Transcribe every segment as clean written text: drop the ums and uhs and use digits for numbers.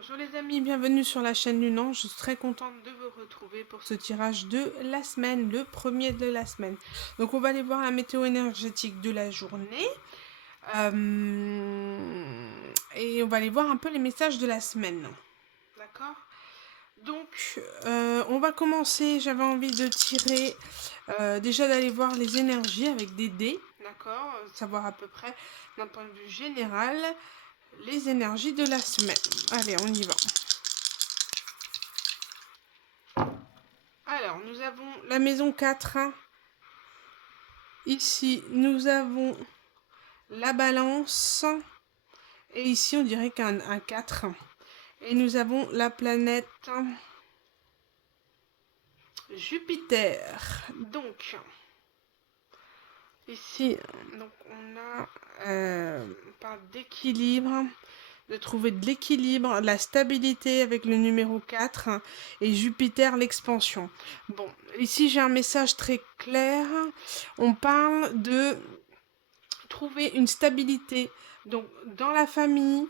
Bonjour les amis, bienvenue sur la chaîne Lunan. Je suis très contente de vous retrouver pour ce tirage de la semaine, le premier de la semaine. Donc on va aller voir la météo énergétique de la journée. Et on va aller voir un peu les messages de la semaine. D'accord ? Donc on va commencer, j'avais envie de tirer, déjà d'aller voir les énergies avec des dés. D'accord ? Savoir à peu près d'un point de vue général les énergies de la semaine. Allez, on y va. Alors, nous avons la maison 4. Ici, nous avons la balance. Et ici, on dirait qu'un 4. Et nous avons la planète Jupiter. Donc, ici, donc on a on parle d'équilibre, de trouver de l'équilibre, la stabilité avec le numéro 4 et Jupiter l'expansion. Bon, ici j'ai un message très clair. On parle de trouver une stabilité donc dans la famille,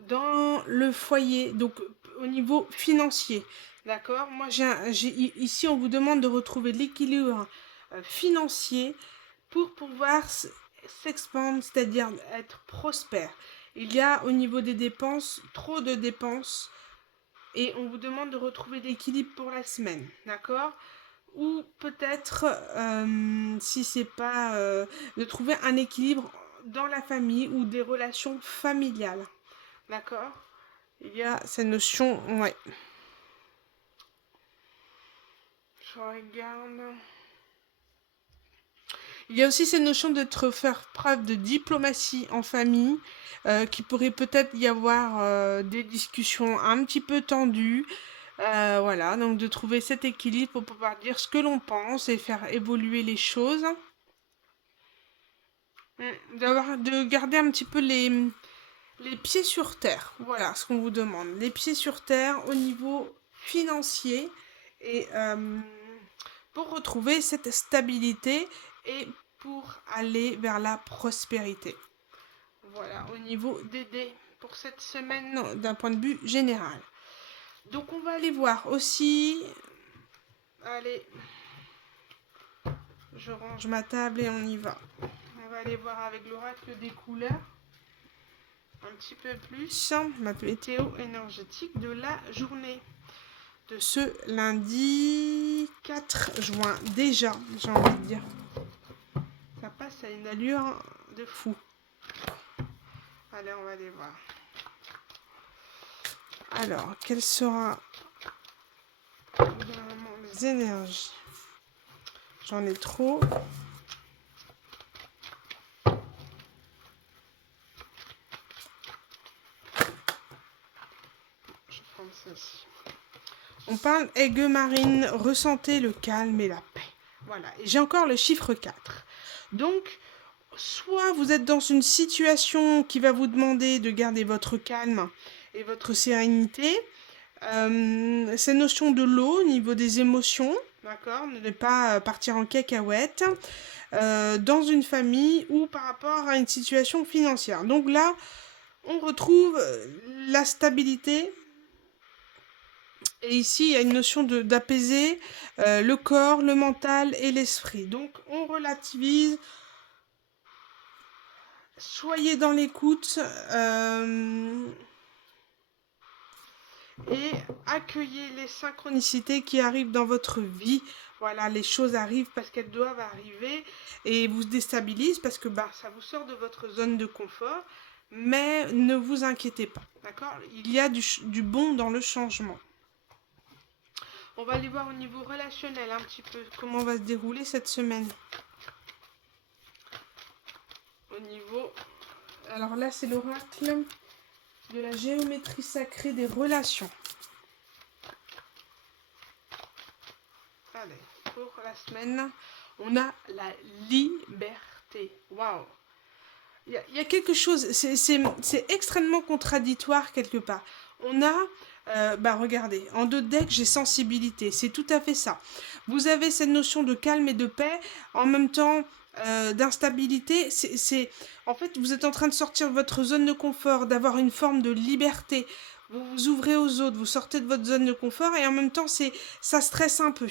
dans le foyer, donc au niveau financier. D'accord? Moi ici on vous demande de retrouver l'équilibre financier pour pouvoir s'expandre, c'est-à-dire être prospère. Il y a au niveau des dépenses, trop de dépenses, et on vous demande de retrouver l'équilibre pour la semaine, d'accord? Ou peut-être, si c'est pas, de trouver un équilibre dans la famille ou des relations familiales, d'accord? Il y a cette notion, ouais. Je regarde. Il y a aussi cette notion de faire preuve de diplomatie en famille, qui pourrait peut-être y avoir des discussions un petit peu tendues. Voilà, donc de trouver cet équilibre pour pouvoir dire ce que l'on pense et faire évoluer les choses. De garder un petit peu les pieds sur terre. Voilà ce qu'on vous demande. Les pieds sur terre au niveau financier et pour retrouver cette stabilité et pour aller vers la prospérité. Voilà, au niveau des dés pour cette semaine d'un point de vue général. Donc on va aller voir aussi. Allez, je range ma table et on y va. On va aller voir avec l'oracle des couleurs un petit peu plus ma météo énergétique de la journée de ce lundi 4 juin. Déjà, j'ai envie de dire. Ça passe à une allure de fou. Allez, on va aller voir. Alors, quelles seront les énergies? J'en ai trop. Je vais prendre celle-ci. On parle aiguë marine, ressentez le calme et la paix. Voilà, et j'ai encore le chiffre 4. Donc, soit vous êtes dans une situation qui va vous demander de garder votre calme et votre sérénité. Cette notion de l'eau au niveau des émotions, d'accord, ne pas partir en cacahuète dans une famille ou par rapport à une situation financière. Donc là, on retrouve la stabilité. Et ici, il y a une notion d'apaiser le corps, le mental et l'esprit. Donc, on relativise. Soyez dans l'écoute et accueillez les synchronicités qui arrivent dans votre vie. Voilà, les choses arrivent parce qu'elles doivent arriver et vous déstabilisent parce que ça vous sort de votre zone de confort. Mais ne vous inquiétez pas, d'accord? Il y a du bon dans le changement. On va aller voir au niveau relationnel un petit peu comment va se dérouler cette semaine. Au niveau... Alors là, c'est l'oracle de la géométrie sacrée des relations. Allez, pour la semaine, on a la liberté. Waouh! Il y a quelque chose, c'est extrêmement contradictoire quelque part. On a, regardez, en 2 decks, j'ai sensibilité, c'est tout à fait ça. Vous avez cette notion de calme et de paix, en même temps d'instabilité. En fait, vous êtes en train de sortir de votre zone de confort, d'avoir une forme de liberté. vous vous ouvrez aux autres, vous sortez de votre zone de confort et en même temps, ça stresse un peu.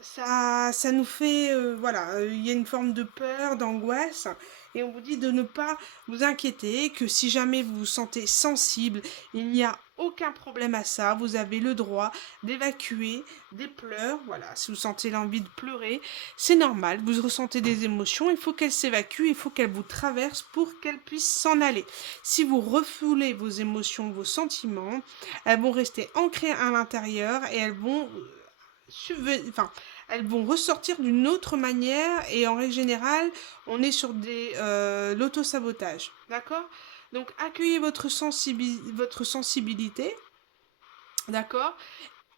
Ça nous fait, voilà, il y a une forme de peur, d'angoisse, et on vous dit de ne pas vous inquiéter, que si jamais vous vous sentez sensible, il n'y a aucun problème à ça, vous avez le droit d'évacuer des pleurs, voilà, si vous sentez l'envie de pleurer, c'est normal, vous ressentez des émotions, il faut qu'elles s'évacuent, il faut qu'elles vous traversent pour qu'elles puissent s'en aller. Si vous refoulez vos émotions, vos sentiments, elles vont rester ancrées à l'intérieur et elles vont enfin, elles vont ressortir d'une autre manière et en règle générale, on est sur l'autosabotage. D'accord? Donc accueillez votre sensibilité, d'accord?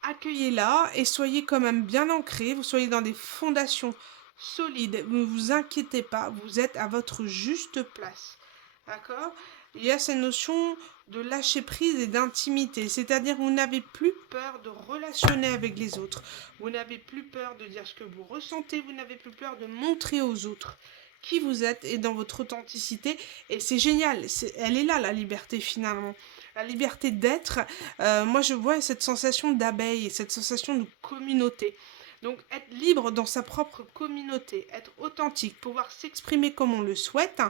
Accueillez-la et soyez quand même bien ancrés, vous soyez dans des fondations solides, ne vous inquiétez pas, vous êtes à votre juste place. D'accord? Il y a cette notion de lâcher prise et d'intimité, c'est-à-dire vous n'avez plus peur de relationner avec les autres, vous n'avez plus peur de dire ce que vous ressentez, vous n'avez plus peur de montrer aux autres qui vous êtes et dans votre authenticité, et c'est génial, elle est là la liberté finalement. La liberté d'être, moi je vois cette sensation d'abeille, cette sensation de communauté. Donc être libre dans sa propre communauté, être authentique, pouvoir s'exprimer comme on le souhaite.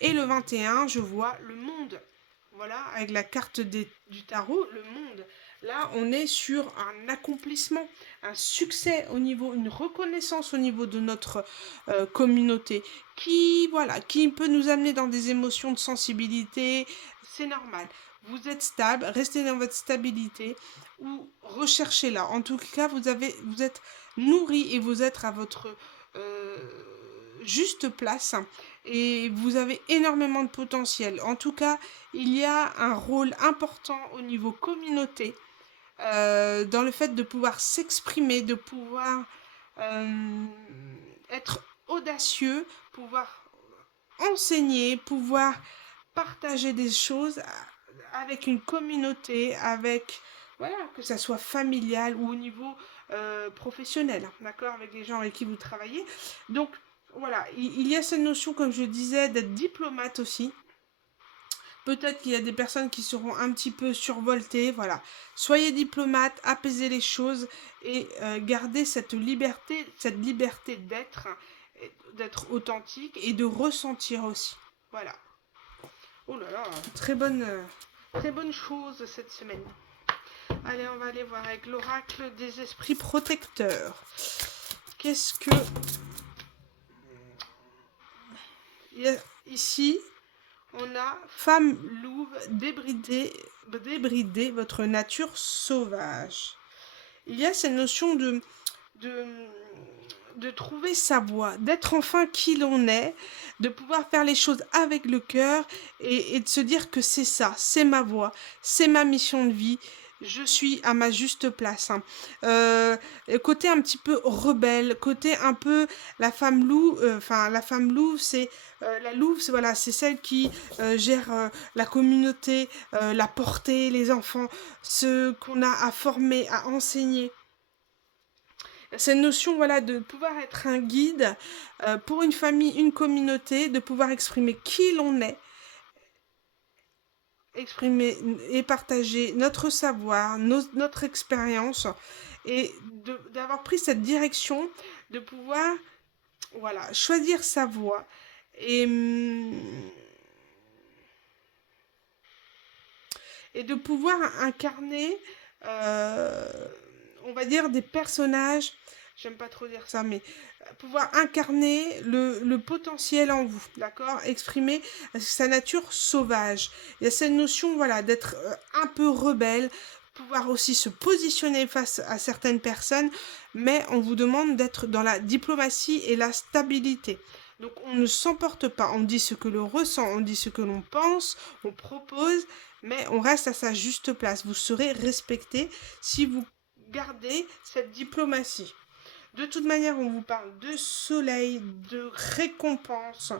Et le 21, je vois le monde. Voilà, avec la carte du tarot, le monde. Là, on est sur un accomplissement, un succès au niveau, une reconnaissance au niveau de notre communauté qui peut nous amener dans des émotions de sensibilité. C'est normal. Vous êtes stable, restez dans votre stabilité ou recherchez-la. En tout cas, vous êtes nourri et vous êtes à votre euh, juste place et vous avez énormément de potentiel. En tout cas, il y a un rôle important au niveau communauté dans le fait de pouvoir s'exprimer, de pouvoir être audacieux, pouvoir enseigner, pouvoir partager des choses avec une communauté, avec, voilà, que ça soit familial ou au niveau professionnel, hein, d'accord, avec les gens avec qui vous travaillez. Donc, voilà, il y a cette notion, comme je disais, d'être diplomate aussi. Peut-être qu'il y a des personnes qui seront un petit peu survoltées, voilà. Soyez diplomate, apaisez les choses et gardez cette liberté d'être, d'être authentique et de ressentir aussi. Voilà. Oh là là, très bonne chose cette semaine. Allez, on va aller voir avec l'oracle des esprits protecteurs. Qu'est-ce que... Ici, on a femme louve, débridez votre nature sauvage. Il y a cette notion de trouver sa voie, d'être enfin qui l'on est, de pouvoir faire les choses avec le cœur et de se dire que c'est ça, c'est ma voie, c'est ma mission de vie, je suis à ma juste place. Hein. Côté un petit peu rebelle, côté un peu la femme louve, la femme louve, c'est la louve, voilà, c'est celle qui gère la communauté, la portée, les enfants, ce qu'on a à former, à enseigner. Cette notion, voilà, de pouvoir être un guide pour une famille, une communauté, de pouvoir exprimer qui l'on est, exprimer et partager notre savoir, notre expérience, et d'avoir pris cette direction, de pouvoir, voilà, choisir sa voie et de pouvoir incarner, on va dire, des personnages, j'aime pas trop dire ça, mais pouvoir incarner le potentiel en vous, d'accord? Exprimer sa nature sauvage. Il y a cette notion, voilà, d'être un peu rebelle, pouvoir aussi se positionner face à certaines personnes, mais on vous demande d'être dans la diplomatie et la stabilité. Donc on ne s'emporte pas, on dit ce que l'on ressent, on dit ce que l'on pense, on propose, mais on reste à sa juste place. Vous serez respecté si vous gardez cette diplomatie. De toute manière, on vous parle de soleil, de récompense,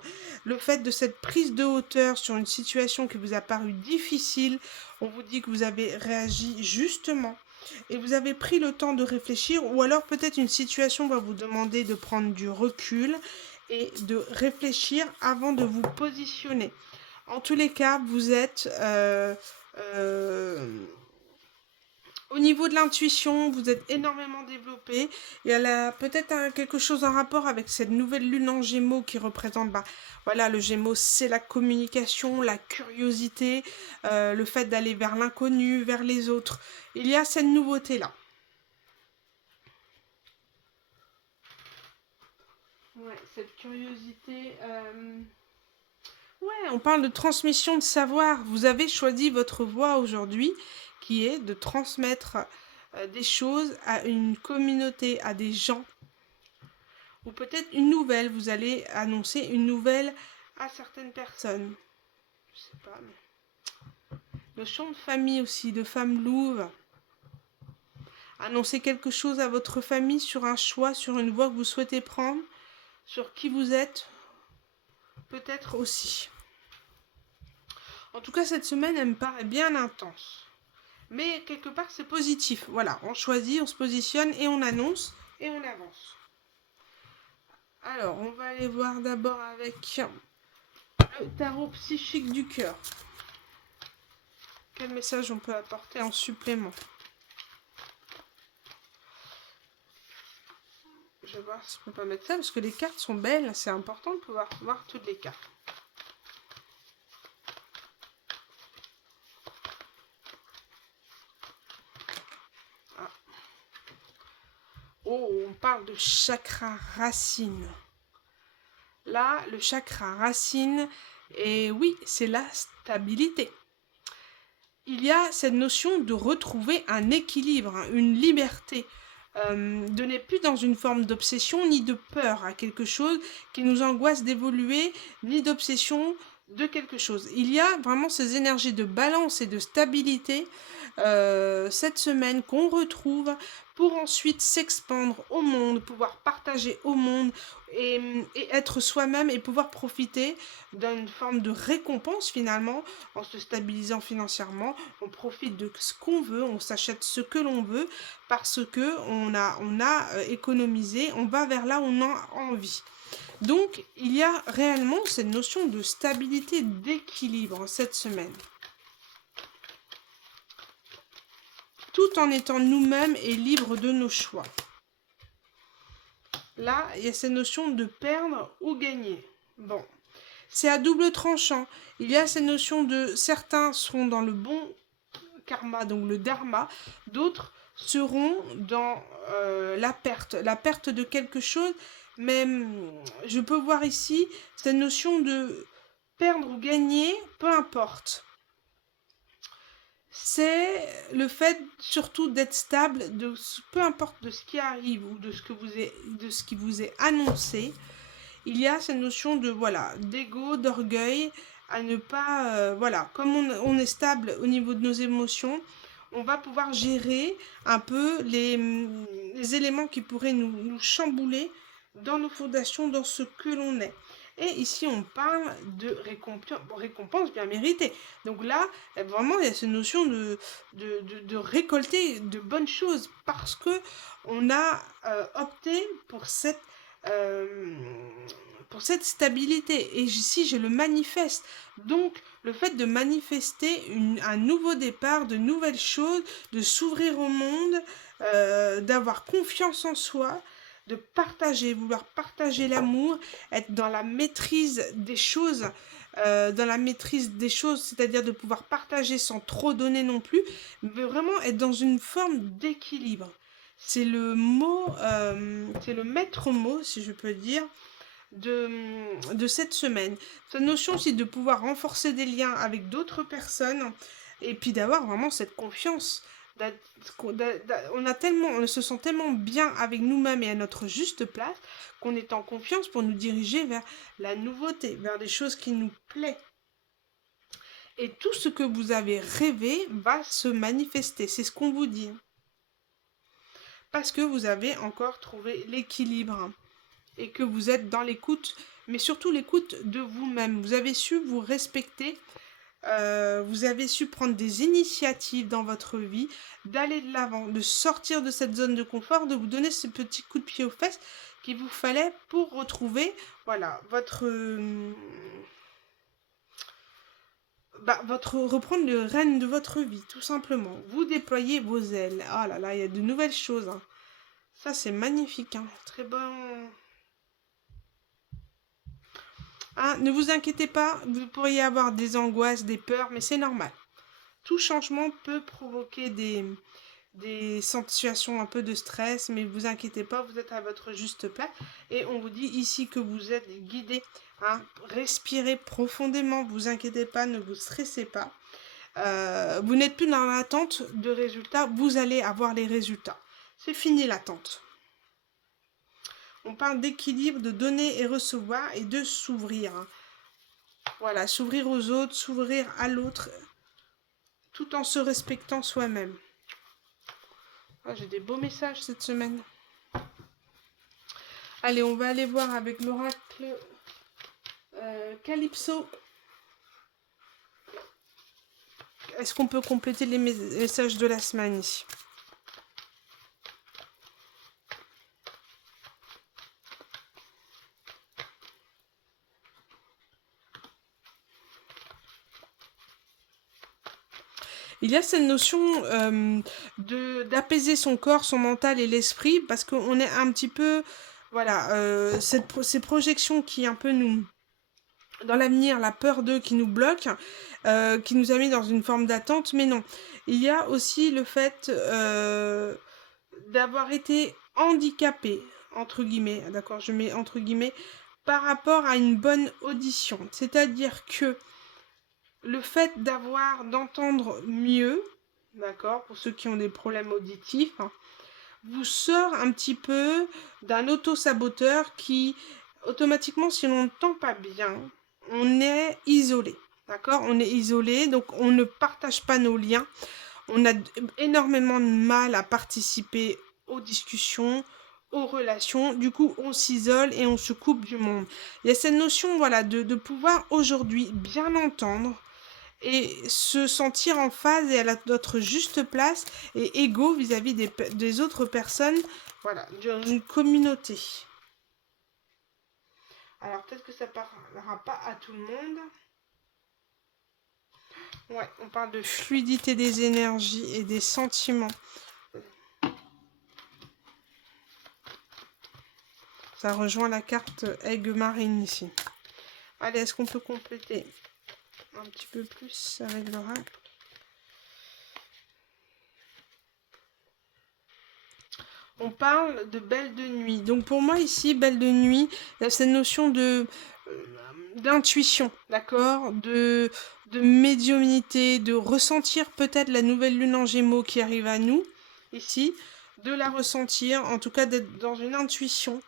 le fait de cette prise de hauteur sur une situation qui vous a paru difficile. On vous dit que vous avez réagi justement et vous avez pris le temps de réfléchir, ou alors peut-être une situation va vous demander de prendre du recul et de réfléchir avant de vous positionner. En tous les cas, vous êtes niveau de l'intuition, vous êtes énormément développé. Et elle a peut-être quelque chose en rapport avec cette nouvelle lune en Gémeaux qui représente, voilà, le Gémeaux, c'est la communication, la curiosité, le fait d'aller vers l'inconnu, vers les autres. Il y a cette nouveauté-là. Ouais, cette curiosité. Ouais, on parle de transmission de savoir. Vous avez choisi votre voie aujourd'hui, qui est de transmettre des choses à une communauté, à des gens. Ou peut-être une nouvelle. Vous allez annoncer une nouvelle à certaines personnes. Je sais pas, mais... Notion de famille aussi, de femme louve. Annoncer quelque chose à votre famille sur un choix, sur une voie que vous souhaitez prendre, sur qui vous êtes, peut-être aussi. En tout cas, cette semaine, elle me paraît bien intense. Mais quelque part, c'est positif. Voilà, on choisit, on se positionne et on annonce et on avance. Alors, on va aller voir d'abord avec le tarot psychique du cœur. Quel message on peut apporter en supplément? Je vais voir si on peut pas mettre ça parce que les cartes sont belles. C'est important de pouvoir voir toutes les cartes. Ah. Oh, on parle de chakra racine. Là, le chakra racine, et oui, c'est la stabilité. Il y a cette notion de retrouver un équilibre, une liberté, de n'être plus dans une forme d'obsession ni de peur à quelque chose qui nous angoisse d'évoluer, ni d'obsession de quelque chose. Il y a vraiment ces énergies de balance et de stabilité cette semaine qu'on retrouve pour ensuite s'expandre au monde, pouvoir partager au monde et être soi-même et pouvoir profiter d'une forme de récompense finalement en se stabilisant financièrement. On profite de ce qu'on veut, on s'achète ce que l'on veut parce que on a économisé, on va vers là où on a envie. Donc, il y a réellement cette notion de stabilité, d'équilibre cette semaine. Tout en étant nous-mêmes et libres de nos choix. Là, il y a cette notion de perdre ou gagner. Bon, c'est à double tranchant. Il y a cette notion de certains seront dans le bon karma, donc le dharma, d'autres seront dans la perte de quelque chose. Mais je peux voir ici cette notion de perdre ou gagner, peu importe. C'est le fait surtout d'être stable, peu importe de ce qui arrive ou de ce qui vous est annoncé. Il y a cette notion de d'ego, d'orgueil, à ne pas comme on est stable au niveau de nos émotions, on va pouvoir gérer un peu les éléments qui pourraient nous chambouler dans nos fondations, dans ce que l'on est. Et ici, on parle de récompense bien méritée. Donc là, vraiment, il y a cette notion de récolter de bonnes choses parce que on a opté pour cette stabilité. Et ici, je le manifeste. Donc, le fait de manifester un nouveau départ, de nouvelles choses, de s'ouvrir au monde, d'avoir confiance en soi, de partager, vouloir partager l'amour, être dans la maîtrise des choses, c'est-à-dire de pouvoir partager sans trop donner non plus, mais vraiment être dans une forme d'équilibre. C'est le mot, c'est le maître mot, si je peux dire, de cette semaine. Cette notion aussi de pouvoir renforcer des liens avec d'autres personnes et puis d'avoir vraiment cette confiance. On se sent tellement bien avec nous-mêmes et à notre juste place qu'on est en confiance pour nous diriger vers la nouveauté, vers des choses qui nous plaisent. Et tout ce que vous avez rêvé va se manifester, c'est ce qu'on vous dit. Parce que vous avez encore trouvé l'équilibre et que vous êtes dans l'écoute, mais surtout l'écoute de vous-même. Vous avez su vous respecter. Vous avez su prendre des initiatives dans votre vie, d'aller de l'avant, de sortir de cette zone de confort, de vous donner ce petit coup de pied aux fesses qu'il vous fallait pour retrouver votre reprendre le règne de votre vie, tout simplement. Vous déployez vos ailes. Ah là là, il y a de nouvelles choses, hein. Ça, c'est magnifique, hein. Très bon. Hein, ne vous inquiétez pas, vous pourriez avoir des angoisses, des peurs, mais c'est normal. Tout changement peut provoquer des situations un peu de stress, mais vous inquiétez pas, vous êtes à votre juste place. Et on vous dit ici que vous êtes guidé. Hein, respirez profondément, vous inquiétez pas, ne vous stressez pas. Vous n'êtes plus dans l'attente de résultats, vous allez avoir les résultats. C'est fini l'attente. On parle d'équilibre, de donner et recevoir et de s'ouvrir. Hein. Voilà, s'ouvrir aux autres, s'ouvrir à l'autre, tout en se respectant soi-même. Ah, j'ai des beaux messages cette semaine. Allez, on va aller voir avec l'oracle Calypso. Est-ce qu'on peut compléter les messages de la semaine ici? Il y a cette notion d'apaiser son corps, son mental et l'esprit, parce qu'on est un petit peu, voilà, ces projections qui un peu nous, dans l'avenir, la peur d'eux qui nous bloque, qui nous a mis dans une forme d'attente, mais non. Il y a aussi le fait d'avoir été handicapé, entre guillemets, d'accord, je mets entre guillemets, par rapport à une bonne audition. C'est-à-dire que le fait d'entendre mieux, d'accord, pour ceux qui ont des problèmes auditifs, hein, vous sort un petit peu d'un auto-saboteur qui, automatiquement, si l'on n'entend pas bien, on est isolé, d'accord, on est isolé, donc on ne partage pas nos liens, on a énormément de mal à participer aux discussions, aux relations, du coup on s'isole et on se coupe du monde. Il y a cette notion, voilà, de pouvoir aujourd'hui bien entendre, et se sentir en phase et à notre juste place et égaux vis-à-vis des autres personnes, voilà, d'une communauté. Alors peut-être que ça parlera pas à tout le monde. Ouais, on parle de fluidité des énergies et des sentiments. Ça rejoint la carte Aigle Marine ici. Allez, est-ce qu'on peut compléter un petit peu plus avec l'oracle? On parle de belle de nuit. Donc pour moi ici, belle de nuit, il y a cette notion d'intuition, d'accord, de médiumnité, de ressentir peut-être la nouvelle lune en Gémeaux qui arrive à nous ici, de la ressentir, en tout cas d'être dans une intuition.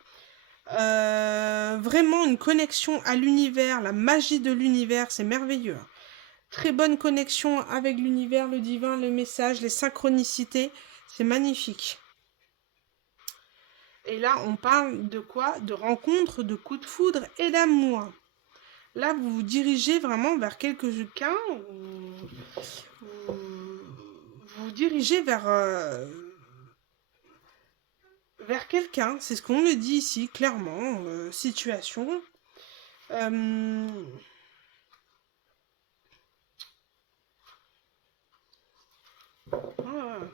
Vraiment une connexion à l'univers, la magie de l'univers, c'est merveilleux. Très bonne connexion avec l'univers, le divin, le message, les synchronicités, c'est magnifique. Et là, on parle de quoi? De rencontre, de coups de foudre et d'amour. Là, vous vous dirigez vraiment vers quelqu'un, vous vous dirigez vers quelqu'un, c'est ce qu'on le dit ici, clairement, situation. Ah,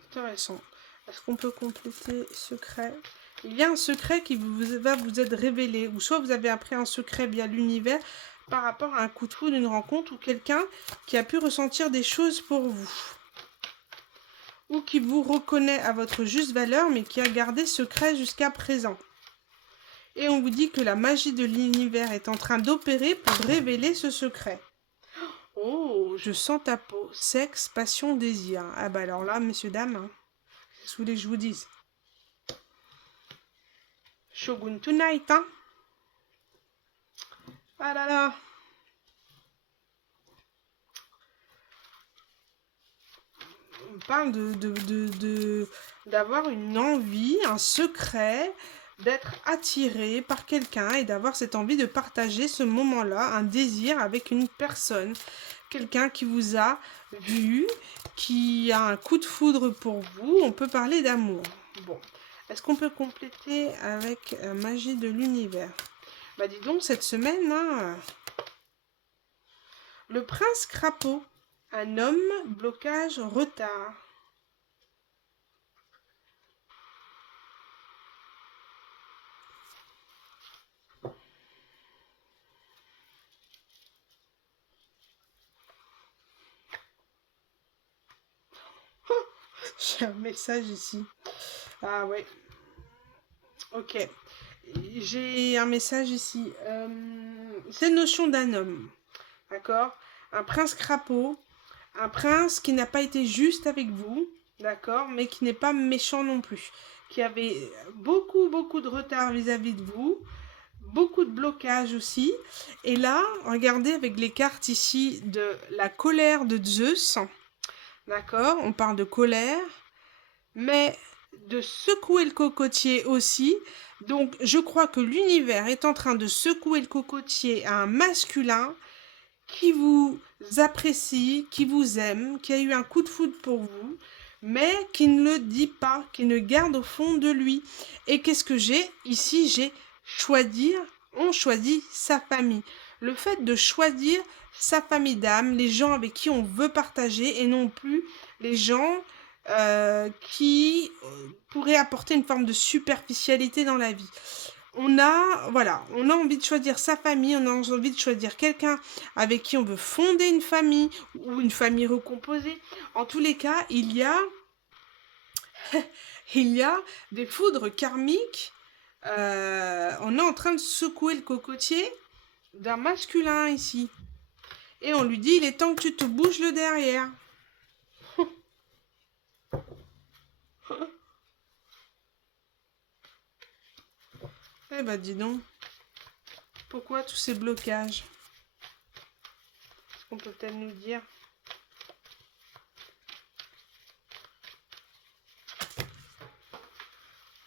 intéressant. Est-ce qu'on peut compléter secret? Il y a un secret qui va vous être révélé, ou soit vous avez appris un secret via l'univers par rapport à un coup de foudre, une rencontre, ou quelqu'un qui a pu ressentir des choses pour vous. Ou qui vous reconnaît à votre juste valeur, mais qui a gardé secret jusqu'à présent. Et on vous dit que la magie de l'univers est en train d'opérer pour révéler ce secret. Oh, je sens ta peau. Sexe, passion, désir. Ah bah alors là, messieurs, dames, hein, qu'est-ce que vous voulez que je vous dise? Shogun tonight, hein. Ah là là. On parle d'avoir une envie, un secret, d'être attiré par quelqu'un et d'avoir cette envie de partager ce moment-là, un désir avec une personne. Quelqu'un qui vous a vu, qui a un coup de foudre pour vous. On peut parler d'amour. Bon. Est-ce qu'on peut compléter avec magie de l'univers? Bah dis donc, cette semaine, hein, Le prince crapaud. Un homme, blocage, retard. J'ai un message ici. Ah ouais. Ok. J'ai un message ici. C'est une notion d'un homme. D'accord? Un prince crapaud. Un prince qui n'a pas été juste avec vous. D'accord? Mais qui n'est pas méchant non plus. Qui avait beaucoup de retard vis-à-vis de vous. Beaucoup de blocage aussi. Et là, regardez avec les cartes ici de la colère de Zeus. D'accord? On parle de colère. Mais de secouer le cocotier aussi. Donc, je crois que l'univers est en train de secouer le cocotier à un masculin qui vous apprécie, qui vous aime, qui a eu un coup de foudre pour vous, mais qui ne le dit pas, qui ne garde au fond de lui. Et qu'est-ce que j'ai? Ici, j'ai choisir, on choisit sa famille. Le fait de choisir sa famille d'âme, les gens avec qui on veut partager et non plus les gens qui pourraient apporter une forme de superficialité dans la vie. On a envie de choisir sa famille, on a envie de choisir quelqu'un avec qui on veut fonder une famille ou une famille recomposée. En tous les cas, il y a des foudres karmiques. On est en train de secouer le cocotier d'un masculin ici. Et on lui dit, il est temps que tu te bouges le derrière. Eh ben dis donc, pourquoi tous ces blocages? Est-ce qu'on peut peut-être nous dire?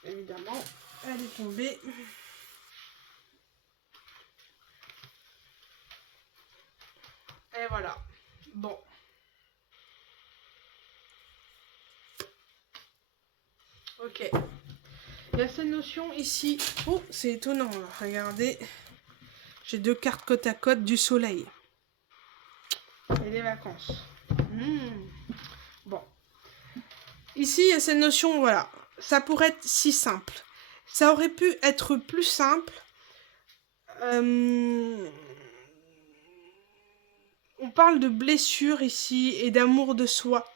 Évidemment, elle est tombée. Et voilà. Bon. Ok. Il y a cette notion ici. Oh, c'est étonnant là. Regardez. J'ai 2 cartes côte à côte du soleil. Et les vacances. Bon. Ici, il y a cette notion, voilà. Ça pourrait être si simple. Ça aurait pu être plus simple. On parle de blessure ici et d'amour de soi.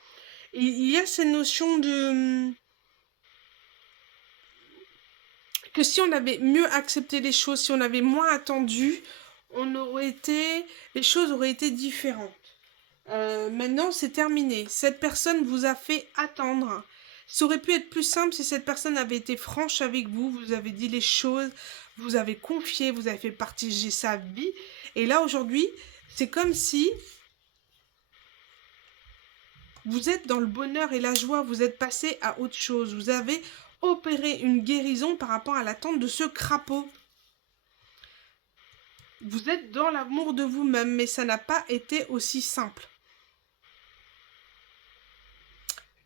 Et il y a cette notion de... que si on avait mieux accepté les choses, si on avait moins attendu, les choses auraient été différentes. Maintenant, c'est terminé. Cette personne vous a fait attendre. Ça aurait pu être plus simple si cette personne avait été franche avec vous, vous avez dit les choses, vous avez confié, vous avez fait partager sa vie. Et là, aujourd'hui, c'est comme si vous êtes dans le bonheur et la joie, vous êtes passé à autre chose. Vous avez opéré une guérison par rapport à l'attente de ce crapaud. Vous êtes dans l'amour de vous-même, mais ça n'a pas été aussi simple.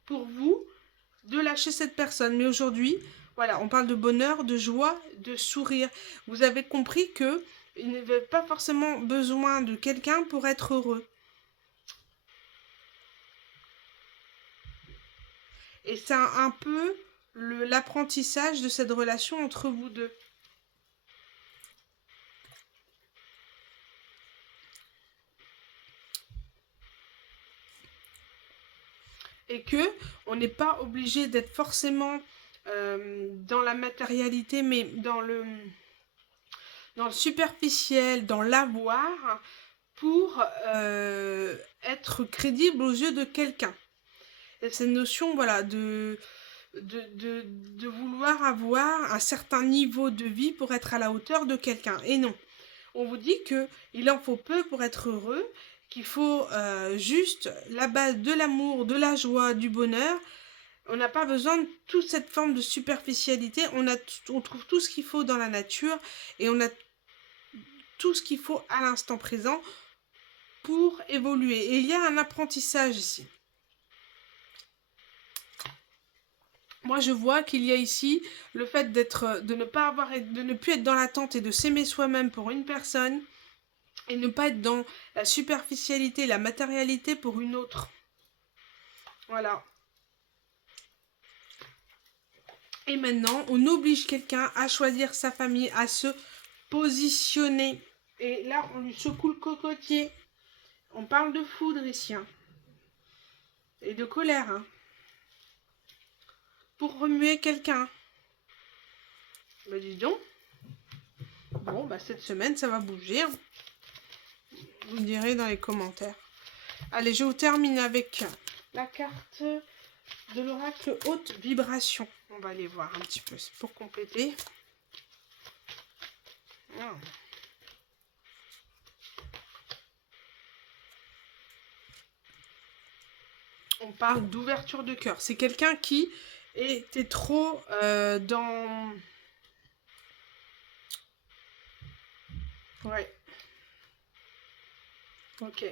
Pour vous, de lâcher cette personne. Mais aujourd'hui, voilà, on parle de bonheur, de joie, de sourire. Vous avez compris que il n'avait pas forcément besoin de quelqu'un pour être heureux. Et c'est un peu l'apprentissage de cette relation entre vous deux. Et que on n'est pas obligé d'être forcément dans la matérialité, mais dans le superficiel, dans l'avoir, pour être crédible aux yeux de quelqu'un. Et cette notion, voilà, de vouloir avoir un certain niveau de vie pour être à la hauteur de quelqu'un. Et non. On vous dit qu'il en faut peu pour être heureux, qu'il faut juste la base de l'amour, de la joie, du bonheur. On n'a pas besoin de toute cette forme de superficialité. On trouve tout ce qu'il faut dans la nature et on a tout ce qu'il faut à l'instant présent pour évoluer. Et il y a un apprentissage ici. Moi, je vois qu'il y a ici le fait de ne plus être dans l'attente et de s'aimer soi-même pour une personne. Et ne pas être dans la superficialité, la matérialité pour une autre. Voilà. Et maintenant, on oblige quelqu'un à choisir sa famille, à se positionner. Et là, on lui secoue le cocotier. On parle de foudre ici. Hein. Et de colère. Hein. Pour remuer quelqu'un. Bah dis donc. Bon, bah cette semaine, ça va bouger. Hein. Vous me direz dans les commentaires. Allez, je vous termine avec la carte de l'oracle haute vibration. On va aller voir un petit peu pour compléter. Ah. On parle d'ouverture de cœur. C'est quelqu'un qui était trop dans... Ouais. Ok.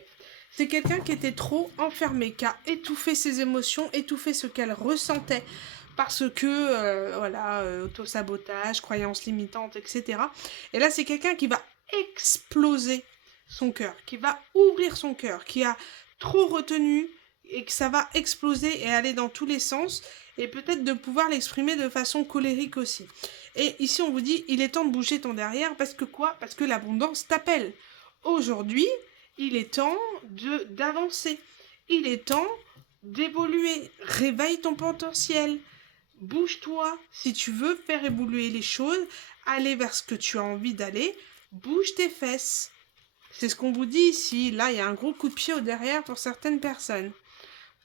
C'est quelqu'un qui était trop enfermé, qui a étouffé ses émotions, étouffé ce qu'elle ressentait. Parce que, voilà, auto-sabotage, croyances limitantes, etc. Et là, c'est quelqu'un qui va exploser son cœur, qui va ouvrir son cœur, qui a trop retenu et que ça va exploser et aller dans tous les sens. Et peut-être de pouvoir l'exprimer de façon colérique aussi. Et ici, on vous dit, il est temps de bouger ton derrière parce que quoi? Parce que l'abondance t'appelle. Aujourd'hui, il est temps d'avancer. Il est temps d'évoluer. Réveille ton potentiel. Bouge-toi. Si tu veux faire évoluer les choses, aller vers ce que tu as envie d'aller, bouge tes fesses. C'est ce qu'on vous dit ici. Là, il y a un gros coup de pied au derrière pour certaines personnes.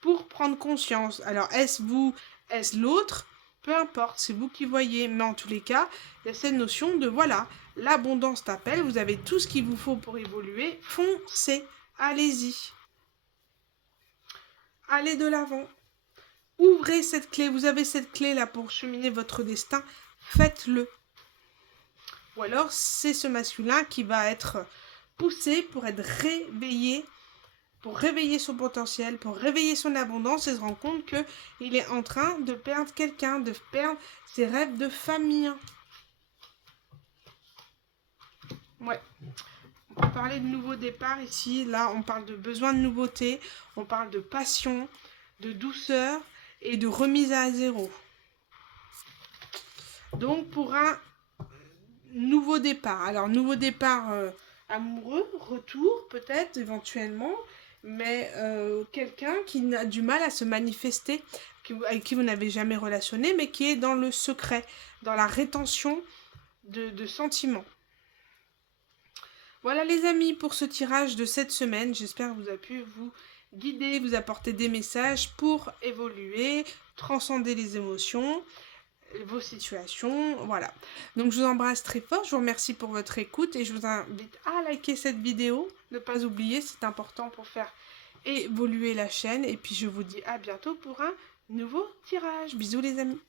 Pour prendre conscience. Alors, est-ce vous, est-ce l'autre? Peu importe, c'est vous qui voyez. Mais en tous les cas, il y a cette notion de, voilà, l'abondance t'appelle, vous avez tout ce qu'il vous faut pour évoluer. Foncez, allez-y. Allez de l'avant. Ouvrez cette clé, vous avez cette clé là pour cheminer votre destin. Faites-le. Ou alors, c'est ce masculin qui va être poussé pour être réveillé, pour réveiller son potentiel, pour réveiller son abondance et se rendre compte qu'il est en train de perdre quelqu'un, de perdre ses rêves de famille. Ouais. On peut parler de nouveau départ ici. Là, on parle de besoin de nouveauté, on parle de passion, de douceur et de remise à zéro. Donc, pour un nouveau départ. Alors, nouveau départ amoureux, retour peut-être, éventuellement, mais quelqu'un qui a du mal à se manifester, avec qui vous n'avez jamais relationné, mais qui est dans le secret, dans la rétention de sentiments. Voilà les amis pour ce tirage de cette semaine. J'espère que vous avez pu vous guider, vous apporter des messages pour évoluer, transcender les émotions, vos situations, voilà. Donc je vous embrasse très fort, je vous remercie pour votre écoute et je vous invite à liker cette vidéo. Ne pas oublier, c'est important pour faire évoluer la chaîne. Et puis je vous dis à bientôt pour un nouveau tirage. Bisous les amis.